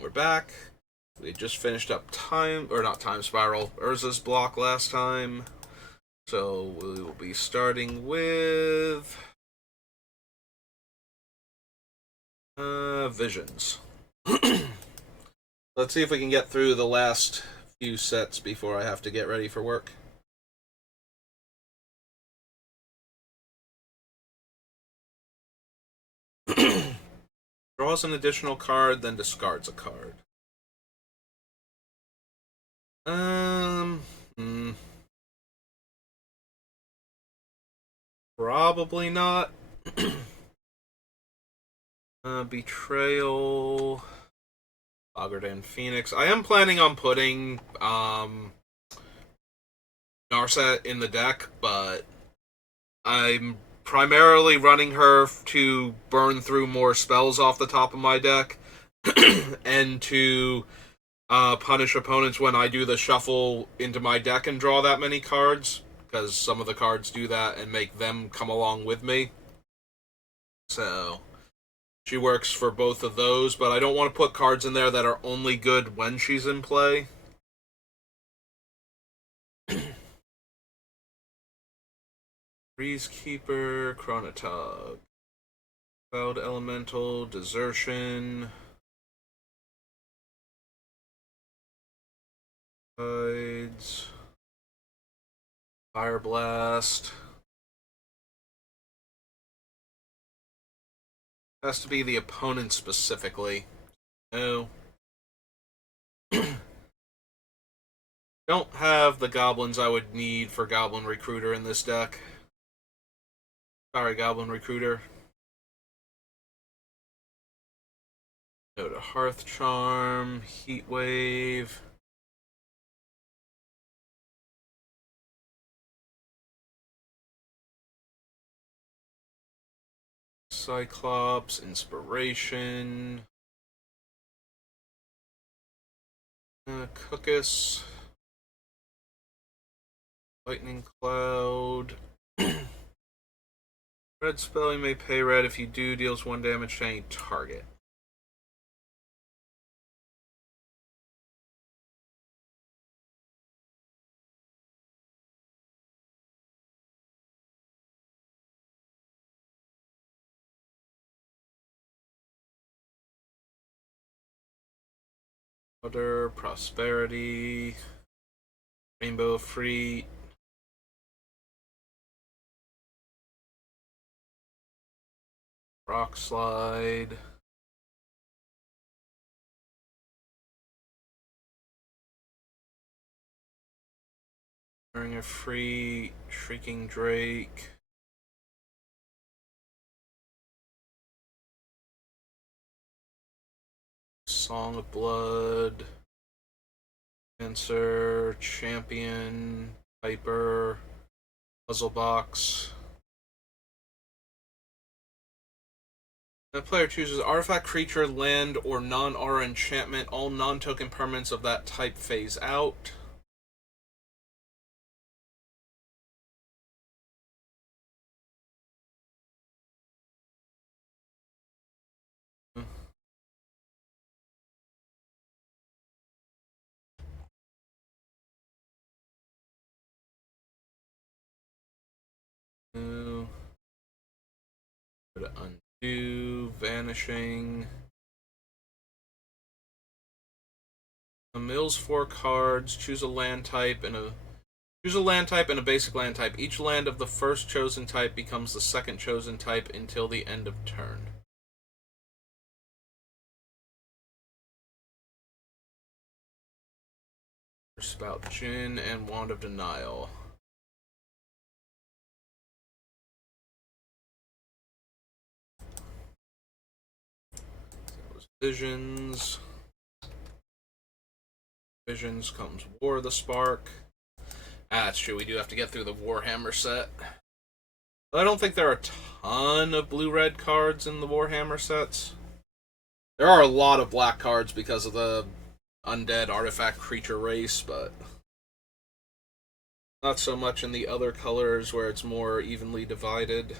And we're back. We had just finished up not Time Spiral, Urza's block last time. So we will be starting with Visions. Let's see if we can get through the last few sets before I have to get ready for work. Draws an additional card, then discards a card. Probably not. Betrayal. Ogredan Phoenix. I am planning on putting Narset in the deck, but I'm primarily running her to burn through more spells off the top of my deck and to punish opponents when I do the shuffle into my deck and draw that many cards, because some of the cards do that and make them come along with me. So she works for both of those, but I don't want to put cards in there that are only good when she's in play. Breezekeeper, Chronotog, Cloud Elemental, Desertion, Tides, Fire Blast. Has to be the opponent specifically. No. Don't have the goblins I would need for Goblin Recruiter in this deck. Sorry, Goblin Recruiter. Go to Hearth Charm, Heat Wave. Cyclops, Inspiration. Cookus. Lightning Cloud. Red spell, you may pay red. If you do, deals 1 damage to any target. Other Prosperity. Rainbow Free. Rock Slide. During a free Shrieking Drake. Song of Blood. Answer, Champion, Piper, Puzzle Box. The player chooses artifact, creature, land, or non-aura enchantment. All non-token permanents of that type phase out. Go to undo, vanishing. Mills 4 cards. Choose a land type and a basic land type. Each land of the first chosen type becomes the second chosen type until the end of turn. Spout Jin and Wand of Denial. Visions. Visions comes War of the Spark. That's true, we do have to get through the Warhammer set. I don't think there are a ton of blue-red cards in the Warhammer sets. There are a lot of black cards because of the undead artifact creature race, but not so much in the other colors where it's more evenly divided.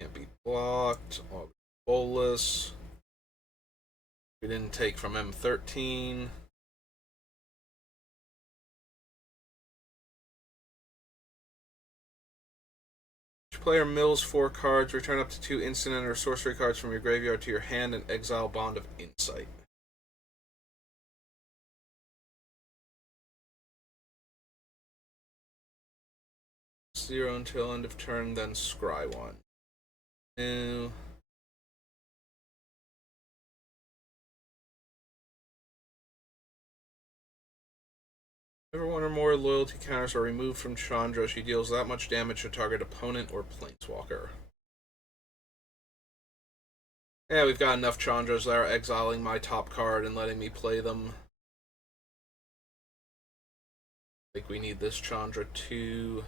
Can't be blocked. Bolus. We didn't take from M13. Each player mills 4 cards. Return up to 2 instant or sorcery cards from your graveyard to your hand and exile Bond of Insight. Zero until end of turn, then scry 1. New. Whenever 1 or more loyalty counters are removed from Chandra, she deals that much damage to target opponent or planeswalker. Yeah, we've got enough Chandras that are exiling my top card and letting me play them. I think we need this Chandra too.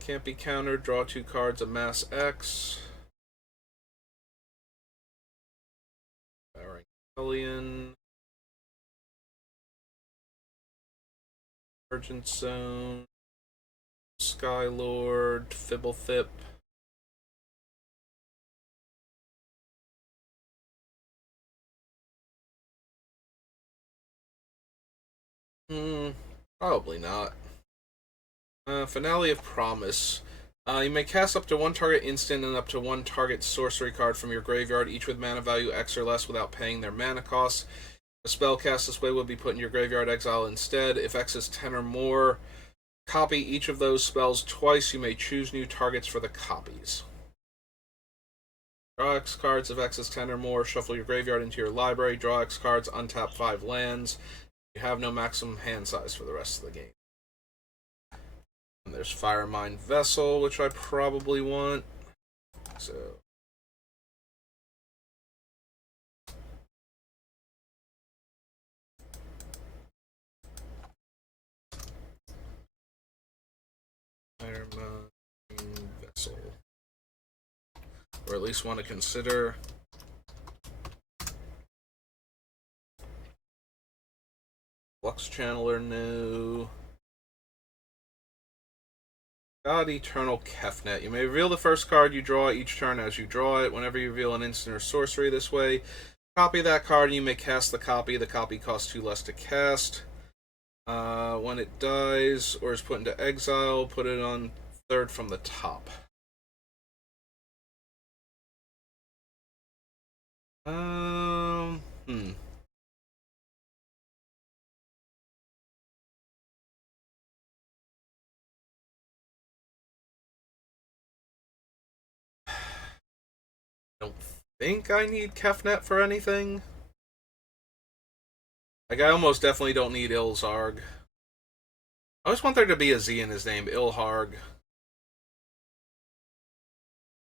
Can't be countered. Draw 2 cards, amass X. Powering Hellion. Urgent Zone. Skylord. Fibblethip. Probably not. Finale of Promise. You may cast up to 1 target instant and up to 1 target sorcery card from your graveyard, each with mana value X or less without paying their mana costs. A spell cast this way will be put in your graveyard exile instead. If X is 10 or more, copy each of those spells twice. You may choose new targets for the copies. Draw X cards if X is 10 or more. Shuffle your graveyard into your library. Draw X cards, untap 5 lands. You have no maximum hand size for the rest of the game. And there's Firemind Vessel, which I probably want. So. Firemind Vessel. Or at least want to consider. Flux Channeler, no. God Eternal Kefnet. You may reveal the first card you draw each turn as you draw it. Whenever you reveal an instant or sorcery this way, copy that card and you may cast the copy. The copy costs 2 less to cast. When it dies or is put into exile, put it on 3rd from the top. Don't think I need Kefnet for anything. Like, I almost definitely don't need Ilzarg. I always want there to be a Z in his name, Ilharg.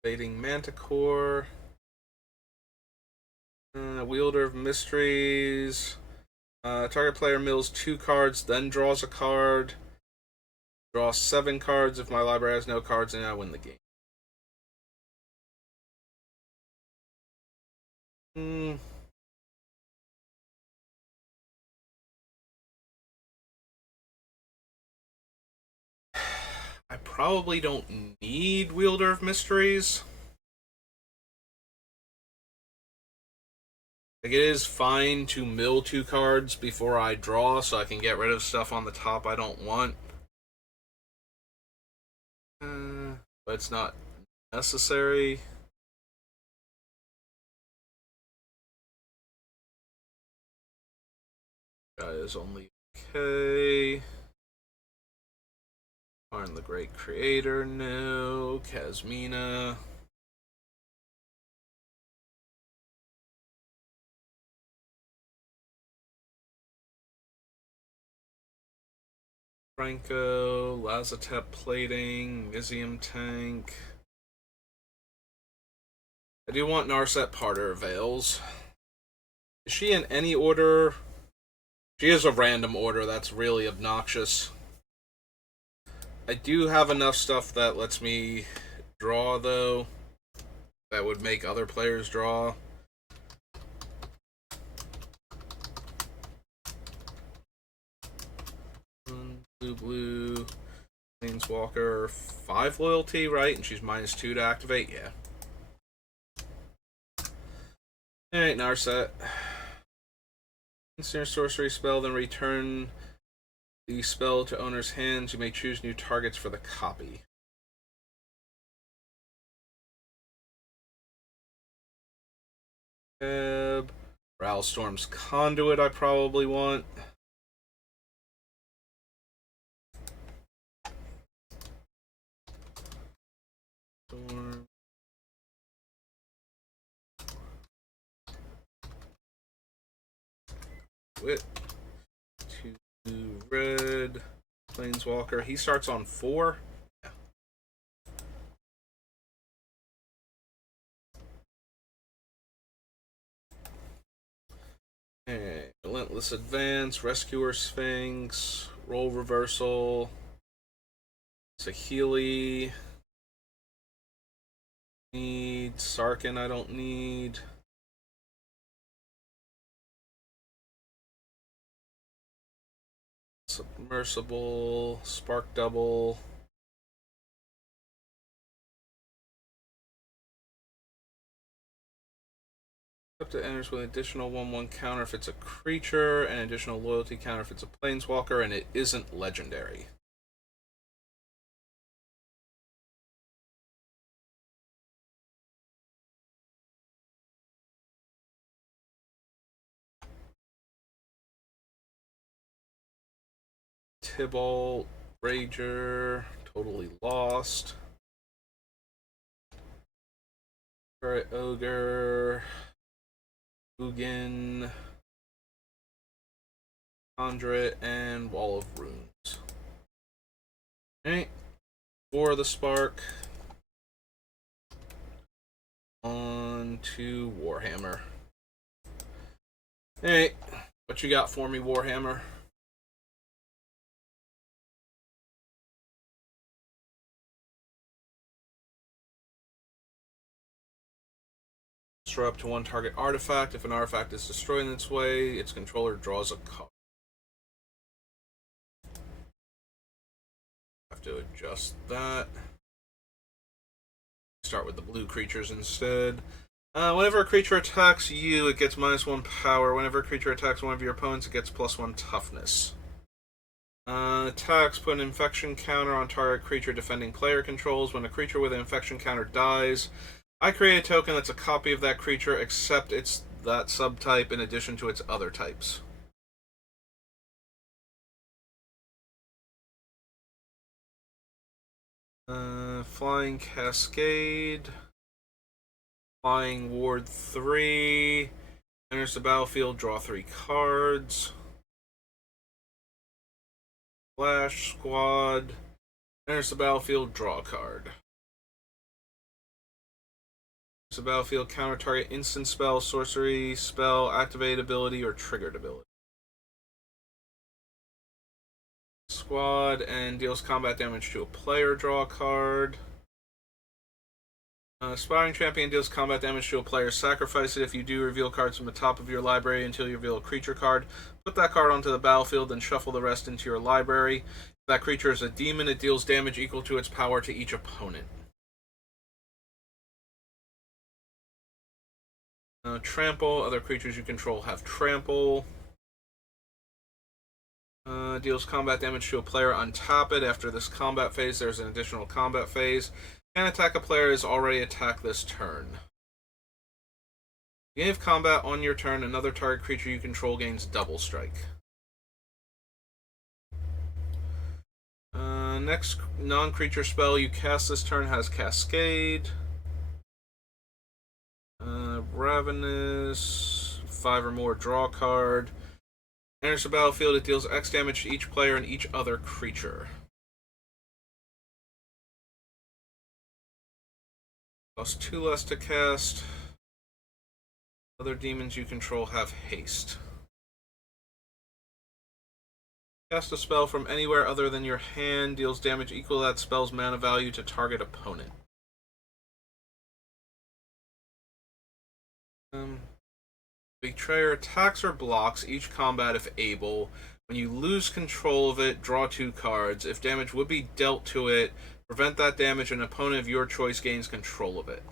Fading Manticore. Wielder of Mysteries. Target player mills 2 cards, then draws a card. Draw 7 cards if my library has no cards, and I win the game. I probably don't need Wielder of Mysteries. Like, it is fine to mill 2 cards before I draw, so I can get rid of stuff on the top I don't want. But it's not necessary. Guy is only okay. Arn the Great Creator, no. Kasmina. Franco, Lazatep Plating, Mizium Tank. I do want Narset Parter Veils. Is she in any order? She is a random order, that's really obnoxious. I do have enough stuff that lets me draw, though. That would make other players draw. Blue, blue. Planeswalker, 5 loyalty, right? And she's -2 to activate, yeah. Alright, Narset. Instant sorcery spell, then return the spell to owner's hands. You may choose new targets for the copy. Rowlstorm's Conduit I probably want. Storm. Wit. 2 red. Planeswalker. He starts on 4. Yeah. Okay. Relentless Advance. Rescuer Sphinx. Roll Reversal. Saheeli. Need. Sarkhan I don't need. Submersible, Spark Double. Up to enters with an additional 1/1 counter if it's a creature, and additional loyalty counter if it's a planeswalker, and it isn't legendary. Tibalt, Rager, Totally Lost. Alright, Ogre, Ugin, Conduit, and Wall of Runes. Alright, 4 of the Spark. On to Warhammer. Alright, what you got for me, Warhammer? Destroy up to 1 target artifact. If an artifact is destroyed in its way, its controller draws a card. Have to adjust that. Start with the blue creatures instead. Whenever a creature attacks you, it gets -1 power. Whenever a creature attacks one of your opponents, it gets +1 toughness. Attacks put an infection counter on target creature defending player controls. When a creature with an infection counter dies, I create a token that's a copy of that creature, except it's that subtype in addition to its other types. Flying Cascade. Flying Ward 3. Enters the battlefield, draw 3 cards. Flash Squad. Enters the battlefield, draw a card. Enters the battlefield, counter target instant spell, sorcery, spell, activate ability, or triggered ability. Squad, and deals combat damage to a player, draw a card. Aspiring Champion deals combat damage to a player, sacrifice it. If you do, reveal cards from the top of your library until you reveal a creature card. Put that card onto the battlefield, then shuffle the rest into your library. If that creature is a demon, it deals damage equal to its power to each opponent. Trample, other creatures you control have trample. Deals combat damage to a player, untap it. After this combat phase, there's an additional combat phase. Can attack a player is already attacked this turn. Beginning of combat on your turn, another target creature you control gains double strike. Next non-creature spell you cast this turn has Cascade. Ravenous, 5 or more, draw card. Enters the battlefield, it deals X damage to each player and each other creature. Costs 2 less to cast. Other demons you control have haste. Cast a spell from anywhere other than your hand, deals damage equal to that spell's mana value to target opponent. Betrayer attacks or blocks each combat if able. When you lose control of it, draw 2 cards. If damage would be dealt to it, prevent that damage, an opponent of your choice gains control of it.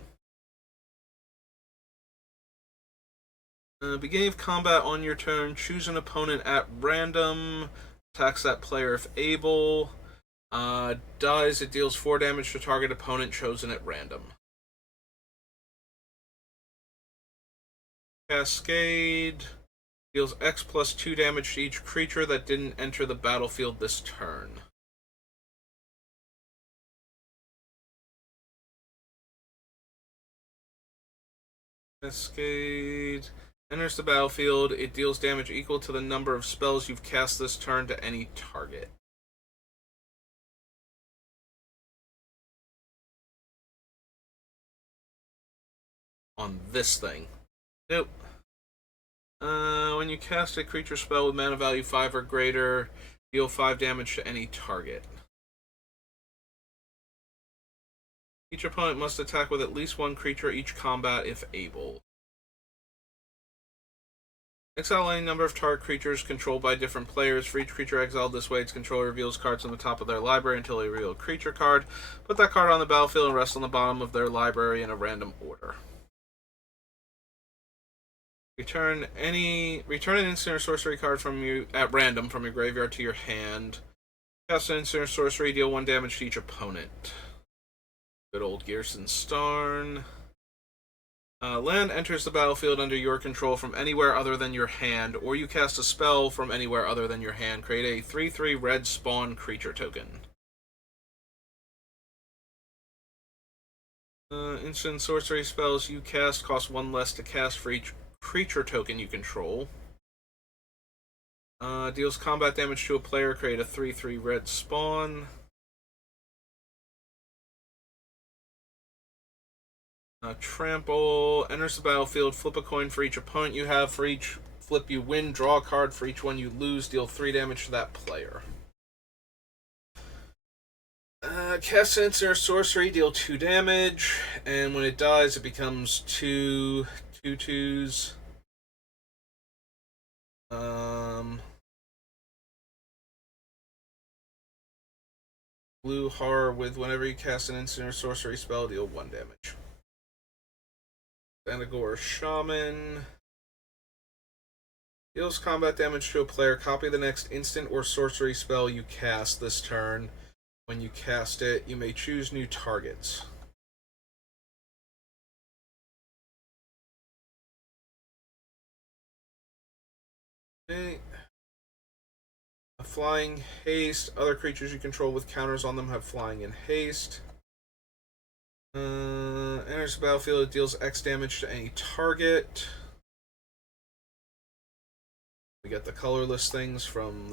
Beginning of combat on your turn, choose an opponent at random. Attacks that player if able. Dies, it deals 4 damage to target opponent chosen at random. Cascade deals X plus 2 damage to each creature that didn't enter the battlefield this turn. Cascade enters the battlefield. It deals damage equal to the number of spells you've cast this turn to any target. On this thing. Nope. When you cast a creature spell with mana value 5 or greater, deal 5 damage to any target. Each opponent must attack with at least 1 creature each combat if able. Exile any number of target creatures controlled by different players. For each creature exiled this way, its controller reveals cards on the top of their library until they reveal a creature card. Put that card on the battlefield and rest on the bottom of their library in a random order. Return an instant or sorcery card from you at random from your graveyard to your hand. Cast an instant or sorcery, deal 1 damage to each opponent. Good old Gearson Starn. Land enters the battlefield under your control from anywhere other than your hand, or you cast a spell from anywhere other than your hand. Create a 3/3 red spawn creature token. Instant sorcery spells you cast cost 1 less to cast for each creature token you control. Deals combat damage to a player. Create a 3/3 red spawn. Trample enters the battlefield. Flip a coin for each opponent you have. For each flip you win, draw a card. For each one you lose, deal 3 damage to that player. Cast an instant or sorcery, deal 2 damage, and when it dies, it becomes 2 2/2s. Blue horror with whenever you cast an instant or sorcery spell, deal 1 damage. Thanagor Shaman deals combat damage to a player. Copy the next instant or sorcery spell you cast this turn. When you cast it, you may choose new targets. Okay. A flying haste. Other creatures you control with counters on them have flying and haste. Enters the battlefield, it deals X damage to any target. We get the colorless things from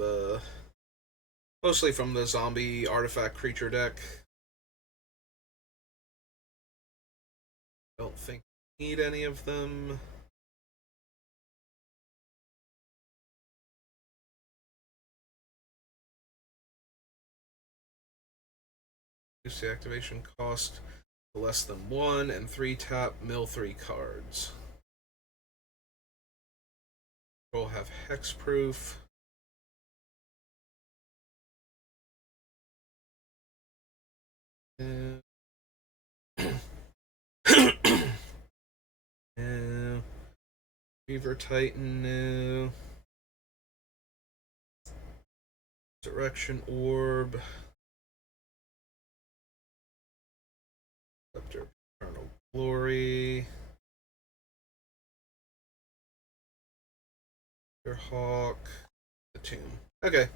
mostly from the zombie artifact creature deck. Don't think we need any of them. Use the activation cost less than 1 and 3 tap, mill 3 cards. We'll have hexproof. No. Reaver Titan, no. Resurrection Orb. Scepter of Eternal Glory. Your Hawk. The Tomb. Okay.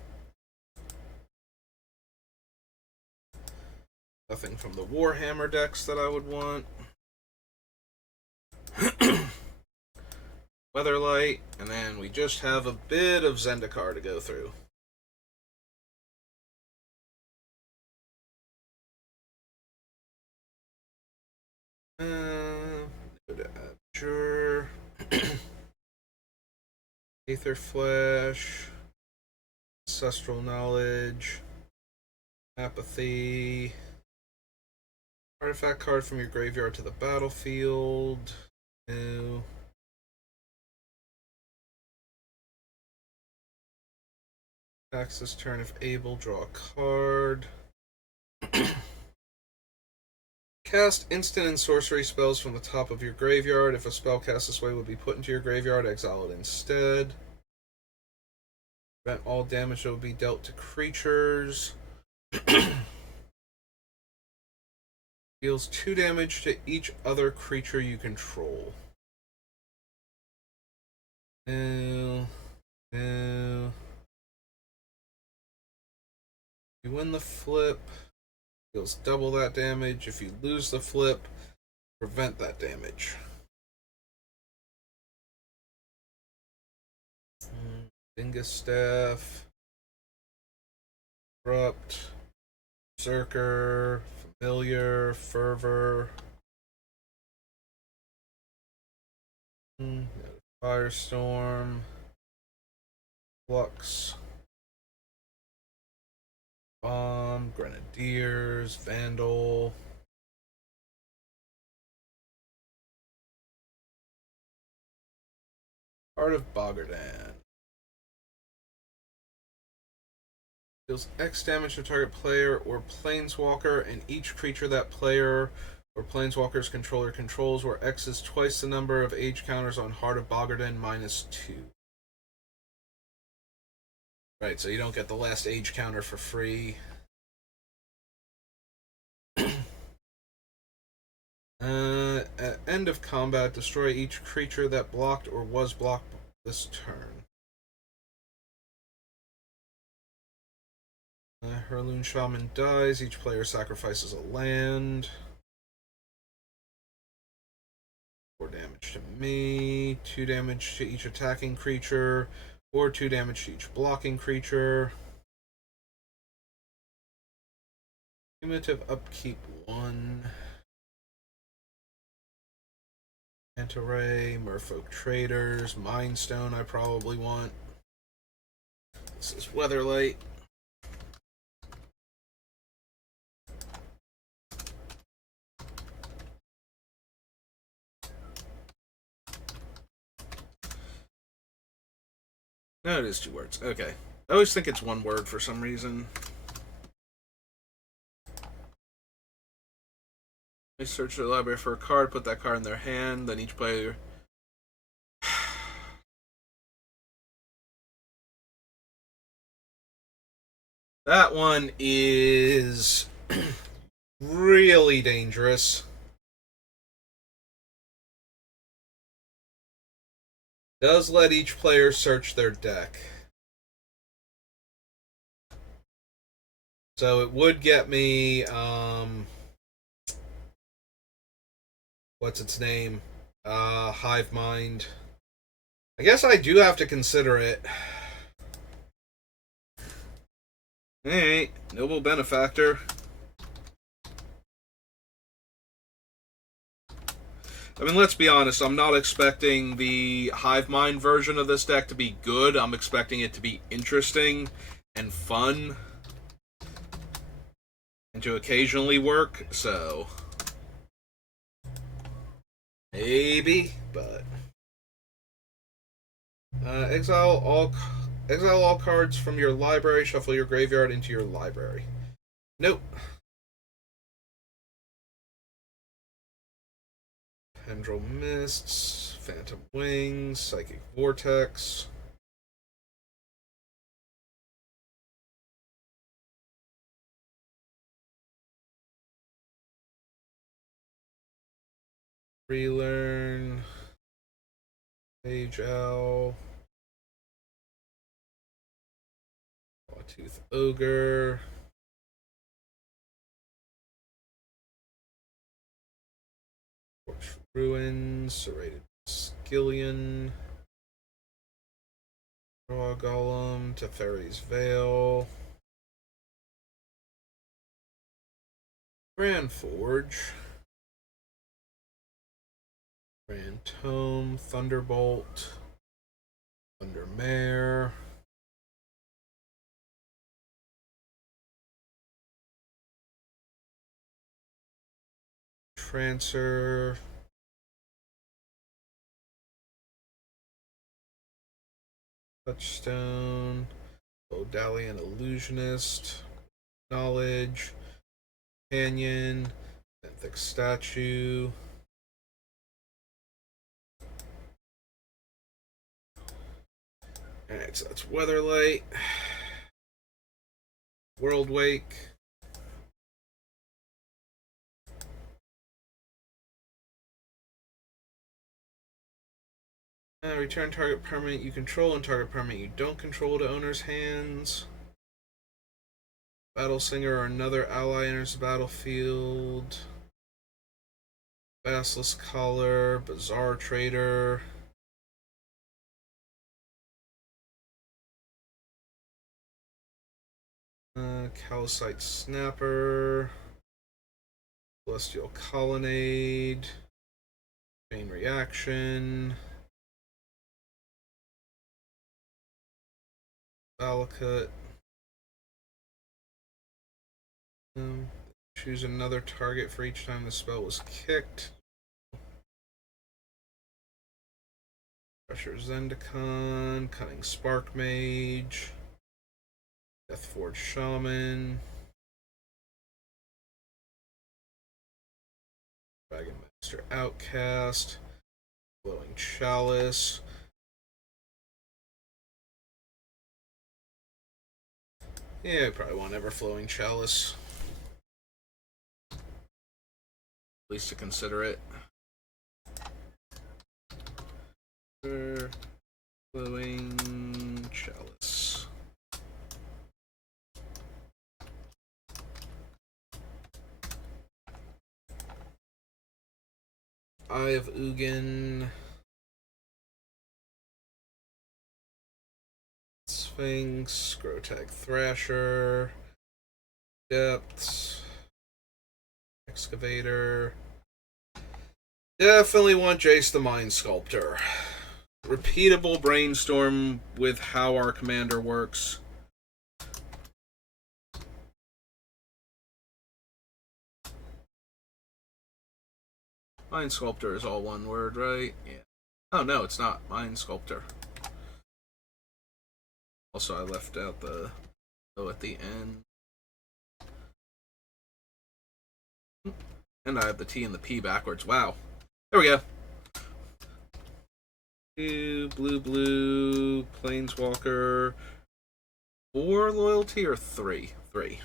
Nothing from the Warhammer decks that I would want. Weatherlight, and then we just have a bit of Zendikar to go through. Go to Abjure. Aetherflash. Ancestral Knowledge. Apathy. Artifact card from your graveyard to the battlefield. No. Attacks this turn if able, draw a card. Cast instant and sorcery spells from the top of your graveyard. If a spell cast this way would be put into your graveyard, exile it instead. Prevent all damage that would be dealt to creatures. Deals 2 damage to each other creature you control. No. No. You win the flip, deals double that damage. If you lose the flip, prevent that damage. Dingus Staff, Corrupt, Berserker, Familiar, Fervor, Firestorm, Flux, Bomb, Grenadiers, Vandal, Heart of Bogardan. Deals X damage to target player or planeswalker, and each creature that player or planeswalker's controller controls, where X is twice the number of age counters on Heart of Bogardan -2. Right, so you don't get the last age counter for free. At end of combat, destroy each creature that blocked or was blocked this turn. Heirloom Shaman dies. Each player sacrifices a land. 4 damage to me. 2 damage to each attacking creature. Or 2 damage to each blocking creature. Cumulative upkeep 1. Antaray, Merfolk Traders, Mindstone I probably want. This is Weatherlight. No, it is 2 words. Okay. I always think it's 1 word for some reason. They search the library for a card, put that card in their hand, then each player... That one is really dangerous. Does let each player search their deck. So it would get me, what's its name? Hive Mind. I guess I do have to consider it. Alright, Noble Benefactor. I mean, let's be honest, I'm not expecting the Hive Mind version of this deck to be good. I'm expecting it to be interesting and fun. And to occasionally work, so... maybe, but... exile all cards from your library, shuffle your graveyard into your library. Nope. Tendril Mists, Phantom Wings, Psychic Vortex. Relearn. Sage Owl. Tooth Ogre. Torch Ruins. Serrated Skillion. Draw Golem. Teferi's Veil. Grand Forge. Grand Tome. Thunderbolt. Thundermare. Trancer. Touchstone. Odalian Illusionist, Knowledge, Canyon, Benthic Statue. Alright, so that's Weatherlight, World Wake, return target permanent you control and target permanent you don't control to owner's hands. Battle Singer or another ally enters the battlefield. Basilisk Collar, Bazaar Trader. Calcite Snapper. Celestial Colonnade. Chain Reaction. Valakut. Choose another target for each time the spell was kicked. Pressure Zendikon. Cunning Spark Mage. Deathforge Shaman. Dragon Master Outcast. Glowing Chalice. Yeah, I probably want Everflowing Chalice. At least to consider it. Everflowing Chalice. Eye of Ugin. Sphinx, Grotag Thrasher, Depths, Excavator. Definitely want Jace the Mind Sculptor. Repeatable brainstorm with how our commander works. Mind Sculptor is all one word, right? Yeah. Oh no, it's not. Mind Sculptor. Also, I left out the O at the end. And I have the T and the P backwards. Wow. There we go. Blue, Planeswalker. 4 loyalty or 3? 3.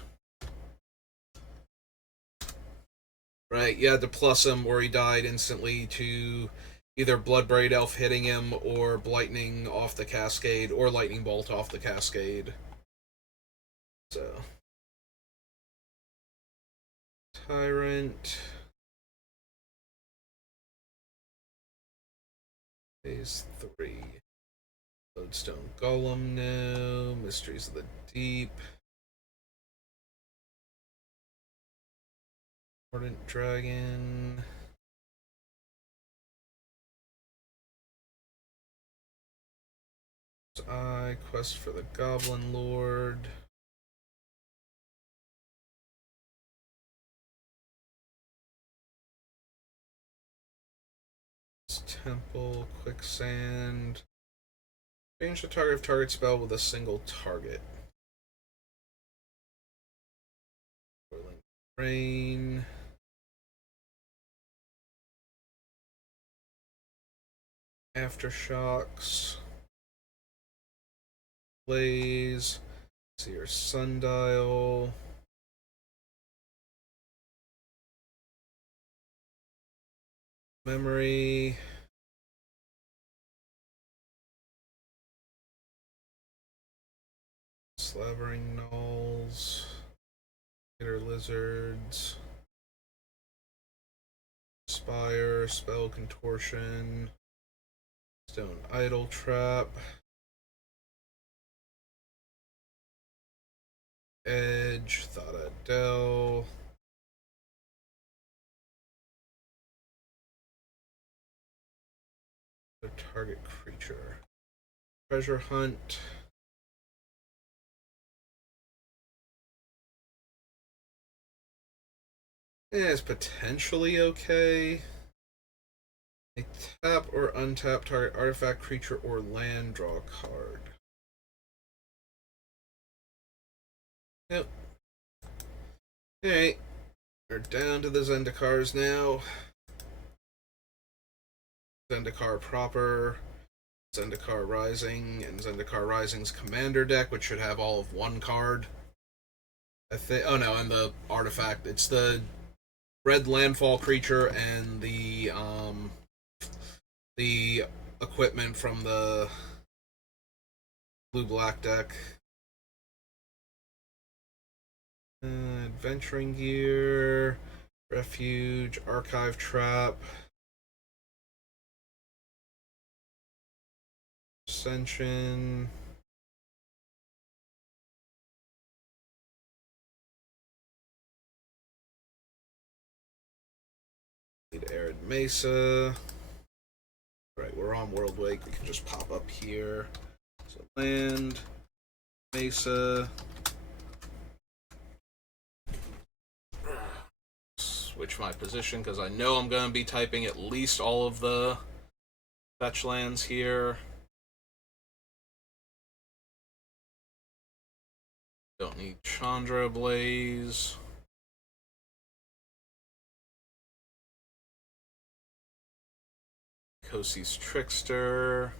Right, you had to plus him or he died instantly to either Bloodbraid Elf hitting him or Blightning off the Cascade or Lightning Bolt off the Cascade. So. Tyrant. Phase 3. Lodestone Golem, no. Mysteries of the Deep. Ardent Dragon. Quest for the Goblin Lord. Temple, Quicksand. Change the target of target spell with a single target. Rain. Aftershocks. Blaze. Seer Sundial. Memory. Slavering Gnolls. Hitter Lizards. Spire. Spell Contortion. Stone Idol Trap. Edge. Thought Adele. The target creature. Treasure Hunt. It's potentially okay. A tap or untap target artifact, creature, or land, draw a card. Yep. Alright. We're down to the Zendikars now. Zendikar proper, Zendikar Rising, and Zendikar Rising's commander deck, which should have all of one card. I think. Oh no, and the artifact. It's the red landfall creature and the equipment from the blue black deck. Adventuring gear, refuge, archive trap, ascension. Need Arid Mesa. Right, we're on World Wake. We can just pop up here. So land, Mesa. Switch my position because I know I'm going to be typing at least all of the fetch lands here. Don't need Chandra Blaze. Kosi's Trickster.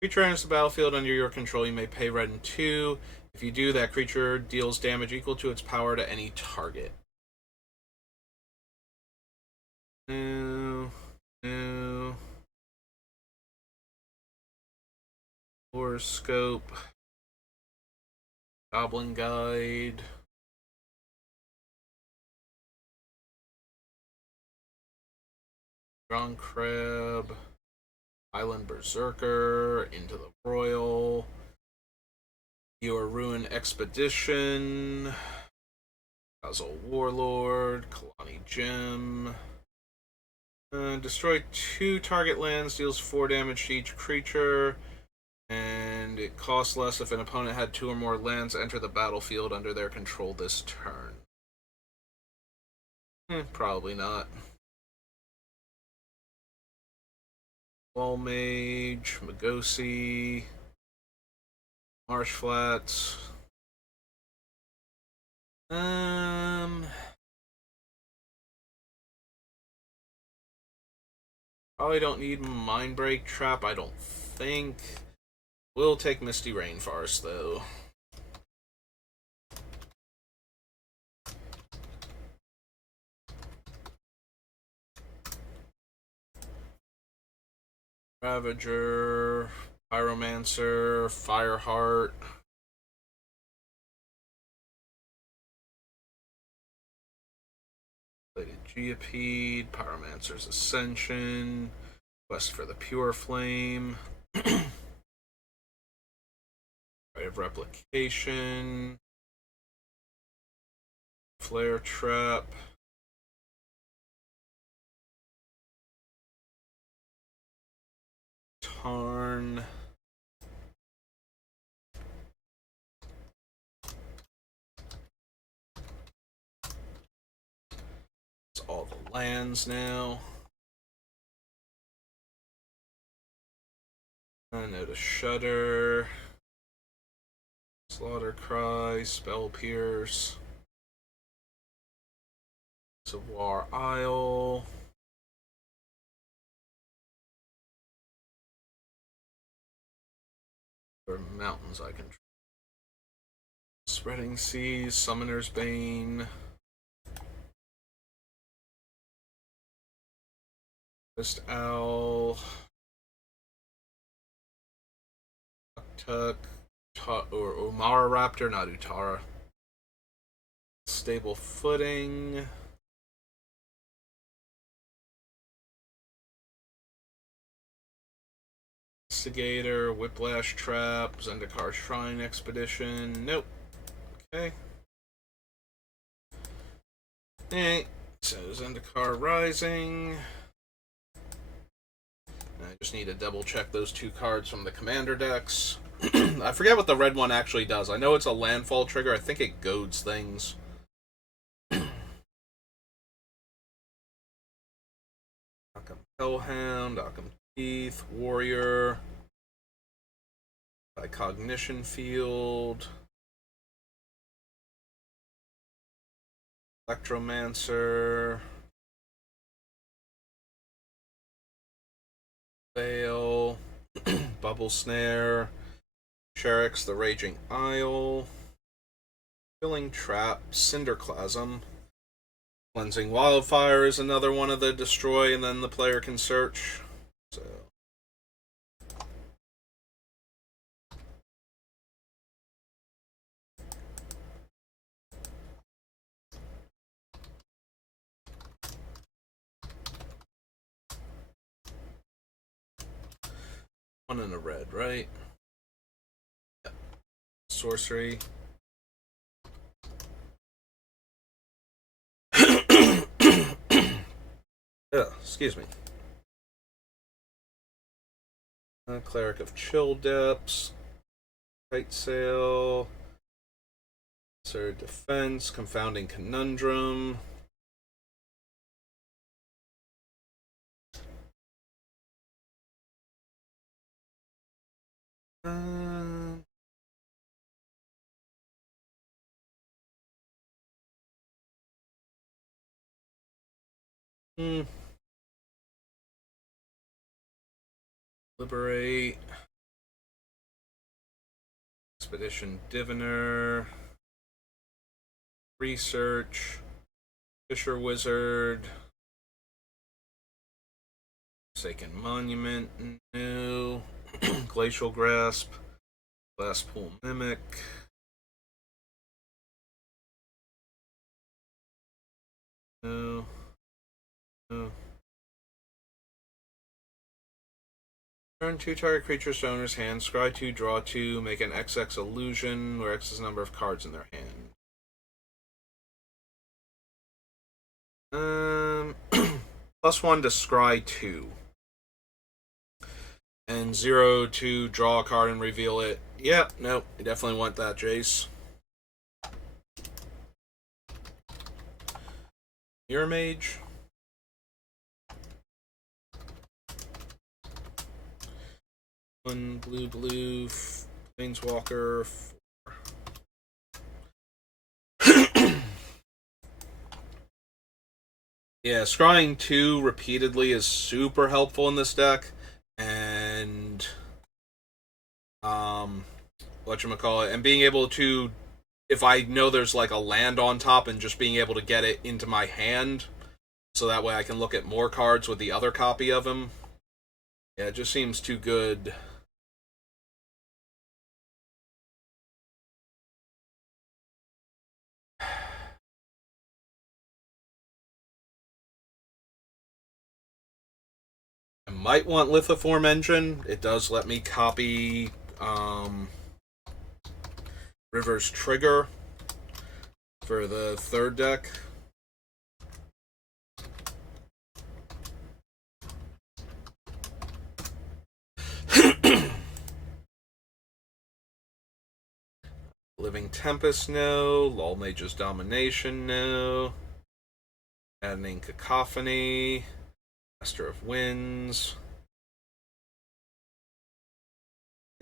Creature enters the battlefield under your control. You may pay red and 2. If you do, that creature deals damage equal to its power to any target. No. No. Horoscope. Goblin Guide. Ground Crab. Island Berserker. Into the Royal. Your Ruin Expedition. Azul Warlord. Kalani Gem. Destroy 2 target lands, deals 4 damage to each creature, and it costs less if an opponent had 2 or more lands enter the battlefield under their control this turn. Probably not. Wall Mage, Magosi, Marsh Flats. Probably don't need Mindbreak Trap, I don't think. We'll take Misty Rainforest, though. Ravager, Pyromancer, Fireheart. Geopede, Pyromancer's Ascension, Quest for the Pure Flame, Rite of Replication, Flare Trap, Tarn, it's all the lands now. I know to Shudder, Slaughter Cry, Spell Pierce, Savoir Isle. Or mountains I can. Spreading Seas, Summoner's Bane. Twist Owl. Tuk, or Umara Raptor, not Utara. Stable Footing. Instigator, Whiplash Trap, Zendikar Shrine Expedition. Nope. Okay. Alright, so Zendikar Rising. I just need to double check those 2 cards from the commander decks. I forget what the red one actually does. I know it's a landfall trigger. I think it goads things. Occam Hellhound, Occam Teeth, Warrior, by Cognition Field, Electromancer. Veil. Bubble Snare. Sherix the Raging Isle. Killing Trap. Cinderclasm. Cleansing Wildfire is another one of the destroy, and then the player can search. So. One in a red, right? Yep. Sorcery. Yeah, excuse me. Cleric of Chill Depths. Tight Sail. Absurd Defense. Confounding Conundrum. Liberate. Expedition Diviner. Research. Fisher Wizard. Forsaken Monument. New. Glacial Grasp. Glasspool Mimic. No. No. Turn 2 target creatures to owner's hand. Scry 2, draw 2, make an XX illusion, where X is the number of cards in their hand. +1 to scry 2. And 0 to draw a card and reveal it. Yeah, nope, you definitely want that, Jace. Mirror Mage. One blue, Planeswalker. 4. Yeah, scrying 2 repeatedly is super helpful in this deck, and whatchamacallit, and being able to, if I know there's like a land on top, and just being able to get it into my hand, so that way I can look at more cards with the other copy of him. Yeah, it just seems too good. I might want Lithoform Engine. It does let me copy River's Trigger for the third deck. Living Tempest, no. Lull Mage's Domination, no. Adding Cacophony. Master of Winds.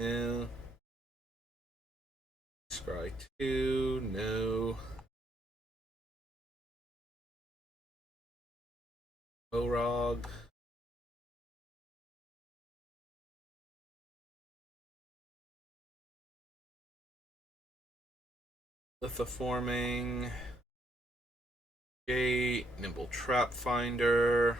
No. Scry 2, no. Orog. Lithoforming. Gate. Nimble Trap Finder.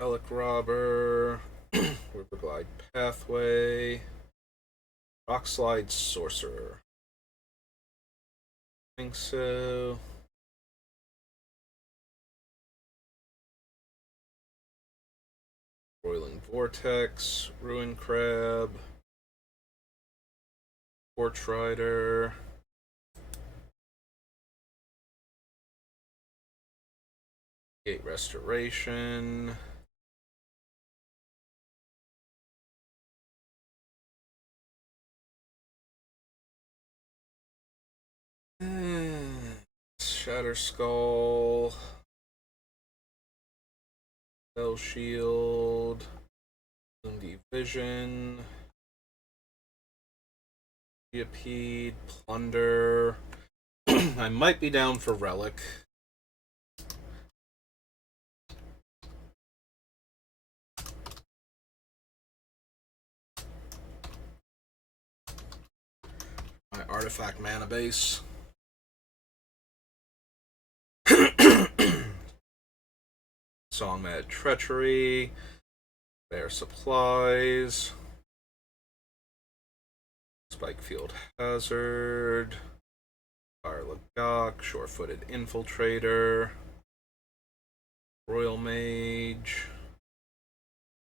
Relic Robber. Riverglide Pathway. Rockslide Sorcerer. I think so. Boiling Vortex. Ruin Crab. Porch Rider. Gate Restoration. Shatter Skull. Spell Shield. Lundi Vision. Geopede, Plunder. I might be down for Relic. My Artifact mana base. Songmed Treachery. Bear Supplies. Spikefield Hazard. Fire Lagok. Sure-Footed Infiltrator. Royal Mage.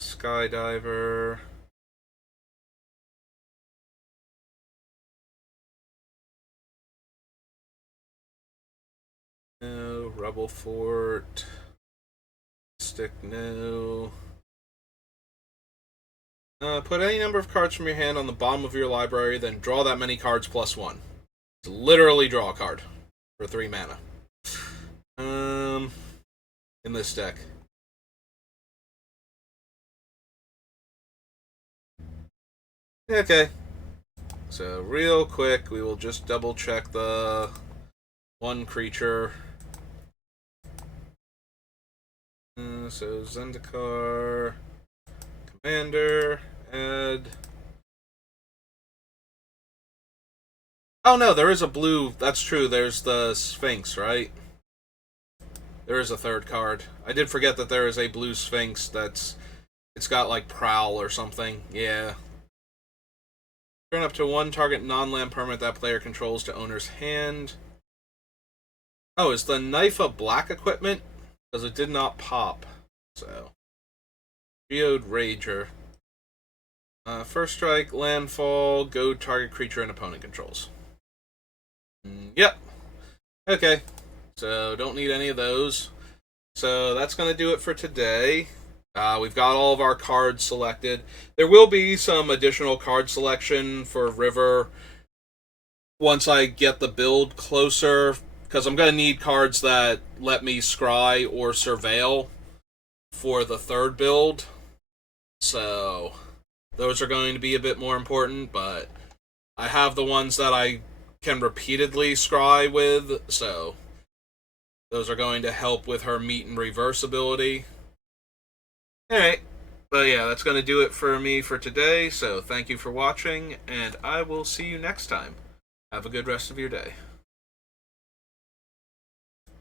Skydiver. No. Rebel Fort. Stick no. Put any number of cards from your hand on the bottom of your library, then draw that many cards plus one. Literally draw a card for 3 mana. In this deck. Okay. So real quick, we will just double check the one creature. So Zendikar, Commander, add. Oh no, there is a blue. That's true. There's the Sphinx, right? There is a third card. I did forget that there is a blue Sphinx that's. It's got like Prowl or something. Yeah. Turn up to 1 target non-land permanent that player controls to owner's hand. Oh, is the Knife a black equipment? Because it did not pop. So. Geode Rager. First strike, landfall, go target creature and opponent controls. Yep. Okay. So, don't need any of those. So, that's going to do it for today. We've got all of our cards selected. There will be some additional card selection for River once I get the build closer, because I'm going to need cards that let me scry or surveil for the third build. So, those are going to be a bit more important, but I have the ones that I can repeatedly scry with, so those are going to help with her meet and reverse ability. Alright, but yeah, that's going to do it for me for today, so thank you for watching, and I will see you next time. Have a good rest of your day.